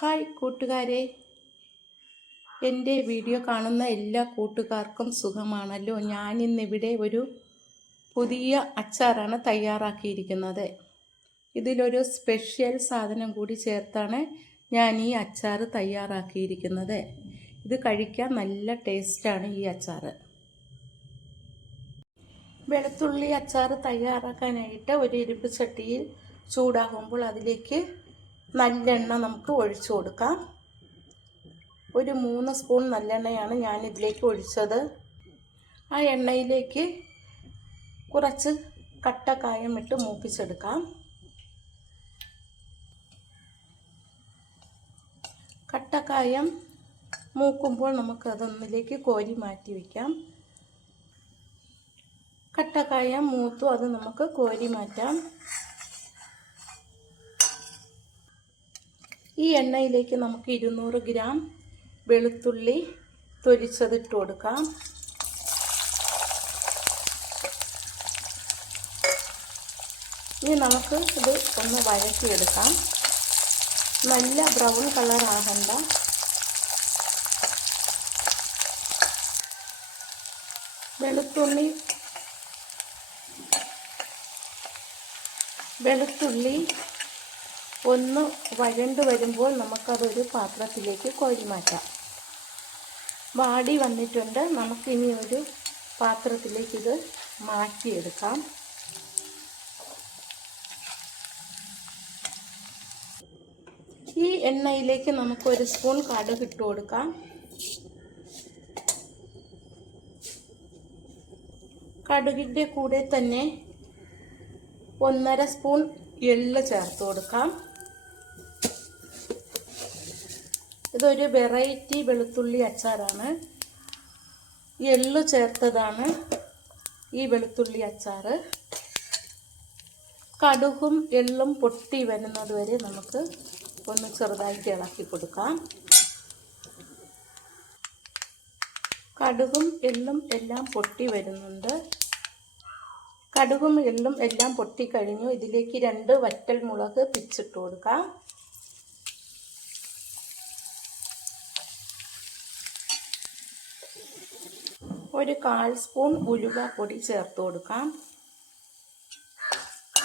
Hi കൂട്ടുകാരെ. എന്റെ video കാണുന്ന എല്ലാ കൂട്ടുകാർക്കും സുഖമാണല്ലോ. ഞാനിന്നിവിടെ ഒരു പുതിയ അച്ചാറാണ് തയ്യാറാക്കിയിരിക്കുന്നത്. ഇതിലൊരു സ്പെഷ്യൽ സാധനം കൂടി ചേർത്താണ് ഞാൻ ഈ അച്ചാർ തയ്യാറാക്കിയിരിക്കുന്നത്. ഇത് കഴിക്കാൻ നല്ല ടേസ്റ്റാണ് ഈ അച്ചാർ വെളുത്തുള്ളി അച്ചാർ തയ്യാറാക്കാനായിട്ട് ഒരു ഇരുമ്പ് ചട്ടിയിൽ ചൂടാകുമ്പോൾ അതിലേക്ക് നല്ലെണ്ണ നമുക്ക് ഒഴിച്ചു കൊടുക്കാം. ഒരു മൂന്ന് സ്പൂൺ നല്ലെണ്ണയാണ് ഞാൻ ഇതിലേക്ക് ഒഴിച്ചത്. ആ എണ്ണയിലേക്ക് കുറച്ച് കട്ടക്കായം ഇട്ട് മൂപ്പിച്ചെടുക്കാം. കട്ടക്കായം മൂക്കുമ്പോൾ നമുക്കതൊന്നിലേക്ക് കോരി മാറ്റി വയ്ക്കാം. കട്ടക്കായം മൂത്തു അത് നമുക്ക് കോരി മാറ്റാം. ഈ എണ്ണയിലേക്ക് നമുക്ക് ഇരുന്നൂറ് ഗ്രാം വെളുത്തുള്ളി തൊലിച്ചതിട്ട് കൊടുക്കാം. ഇനി നമുക്ക് ഇത് ഒന്ന് വഴറ്റിയെടുക്കാം. നല്ല ബ്രൗൺ കളർ ആകണ്ട. വെളുത്തുള്ളി വെളുത്തുള്ളി ഒന്ന് വഴണ്ട് വരുമ്പോൾ നമുക്കതൊരു പാത്രത്തിലേക്ക് കോരി മാറ്റാം. വാടി വന്നിട്ടുണ്ട്. നമുക്കിനി ഒരു പാത്രത്തിലേക്ക് ഇത് മാറ്റിയെടുക്കാം. ഈ എണ്ണയിലേക്ക് നമുക്ക് ഒരു സ്പൂൺ കടുക് ഇട്ട് കൊടുക്കാം. കടുകിന്റെ കൂടെ തന്നെ ഒന്നര സ്പൂൺ എള്ള് ചേർത്ത് കൊടുക്കാം. ഇതൊരു വെറൈറ്റി വെളുത്തുള്ളി അച്ചാറാണ്. എള്ള് ചേർത്തതാണ് ഈ വെളുത്തുള്ളി അച്ചാറ്. കടുകും എള്ളും പൊട്ടി വരുന്നത് വരെ നമുക്ക് ഒന്ന് ചെറുതായിട്ട് ഇളക്കി കൊടുക്കാം. കടുകും എള്ളും എല്ലാം പൊട്ടി വരുന്നുണ്ട്. കടുകും എള്ളും എല്ലാം പൊട്ടിക്കഴിഞ്ഞു ഇതിലേക്ക് രണ്ട് വറ്റൽ മുളക് പിച്ചിട്ട് കൊടുക്കാം. ഒരു കാൽ സ്പൂൺ ഉലുവ പൊടി ചേർത്ത് കൊടുക്കാം.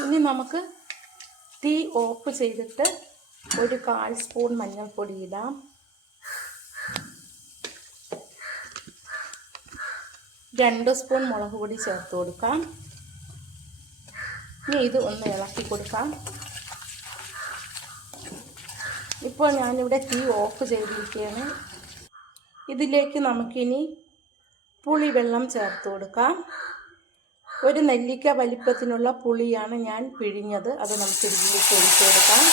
ഇനി നമുക്ക് തീ ഓഫ് ചെയ്തിട്ട് ഒരു കാൽ സ്പൂൺ മഞ്ഞൾപ്പൊടി ഇടാം. രണ്ട് സ്പൂൺ മുളക് പൊടി ചേർത്ത് കൊടുക്കാം. ഇനി ഇത് ഒന്ന് ഇളക്കി കൊടുക്കാം. ഇപ്പോൾ ഞാനിവിടെ തീ ഓഫ് ചെയ്തിരിക്കുകയാണ്. ഇതിലേക്ക് നമുക്കിനി പുളിവെള്ളം ചേർത്ത് കൊടുക്കാം. ഒരു നെല്ലിക്ക വലിപ്പത്തിനുള്ള പുളിയാണ് ഞാൻ പിഴിഞ്ഞത്. അത് നമുക്ക് ഇതിലേക്ക് ഒഴിച്ചു കൊടുക്കാം.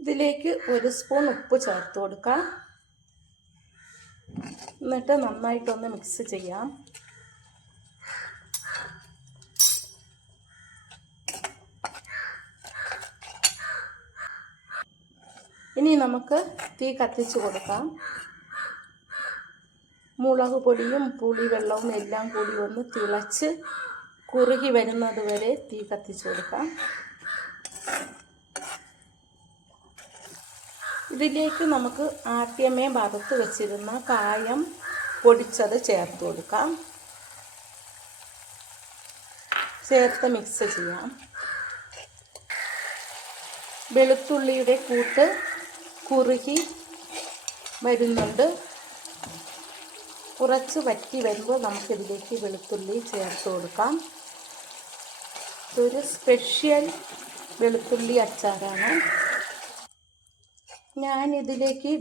ഇതിലേക്ക് ഒരു സ്പൂൺ ഉപ്പ് ചേർത്ത് കൊടുക്കാം. എന്നിട്ട് നന്നായിട്ടൊന്ന് മിക്സ് ചെയ്യാം. ഇനി നമുക്ക് തീ കത്തിച്ച് കൊടുക്കാം. മുളക് പൊടിയും പുളിവെള്ളവും എല്ലാം കൂടി ഒന്ന് തിളച്ച് കുറുകി വരുന്നത് വരെ തീ കത്തിച്ചു കൊടുക്കാം. ഇതിലേക്ക് നമുക്ക് ആദ്യമേ വറുത്ത് വെച്ചിരുന്ന കായം പൊടിച്ചത് ചേർത്ത് കൊടുക്കാം. ചേർത്ത് മിക്സ് ചെയ്യാം. വെളുത്തുള്ളിയുടെ കൂട്ട് കുറുകി വരുന്നുണ്ട്. കുറച്ച് വറ്റി വരുമ്പോൾ നമുക്കിതിലേക്ക് വെളുത്തുള്ളി ചേർത്ത് കൊടുക്കാം. ഇതൊരു സ്പെഷ്യൽ വെളുത്തുള്ളി അച്ചാറാണ്.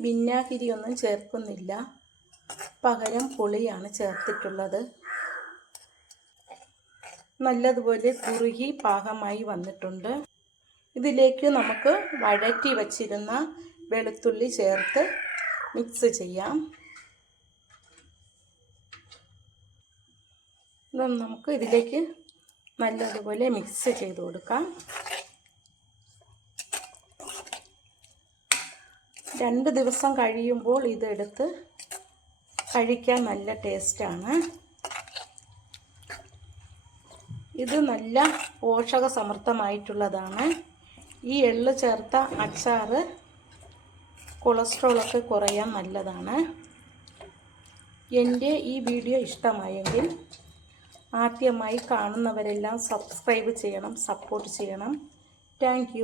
വിന്നാഗിരി ഒന്നും ചേർക്കുന്നില്ല. പകരം പുളിയാണ് ചേർത്തിട്ടുള്ളത്. നല്ലതുപോലെ കുറുകി പാകമായി വന്നിട്ടുണ്ട്. ഇതിലേക്ക് നമുക്ക് വഴറ്റി വച്ചിരുന്ന വെളുത്തുള്ളി ചേർത്ത് മിക്സ് ചെയ്യാം. നമുക്ക് ഇതിലേക്ക് നല്ലതുപോലെ മിക്സ് ചെയ്ത് കൊടുക്കാം. രണ്ട് ദിവസം കഴിയുമ്പോൾ ഇതെടുത്ത് കഴിക്കാൻ നല്ല ടേസ്റ്റാണ് ഇത് നല്ല പോഷക സമൃദ്ധമായിട്ടുള്ളതാണ്. ഈ എള്ള് ചേർത്ത അച്ചാറ് കൊളസ്ട്രോളൊക്കെ കുറയാൻ നല്ലതാണ്. എന്റെ ഈ വീഡിയോ ഇഷ്ടമായെങ്കിൽ ആദ്യമായി കാണുന്നവരെല്ലാം സബ്സ്ക്രൈബ് ചെയ്യണം സപ്പോർട്ട് ചെയ്യണം. താങ്ക്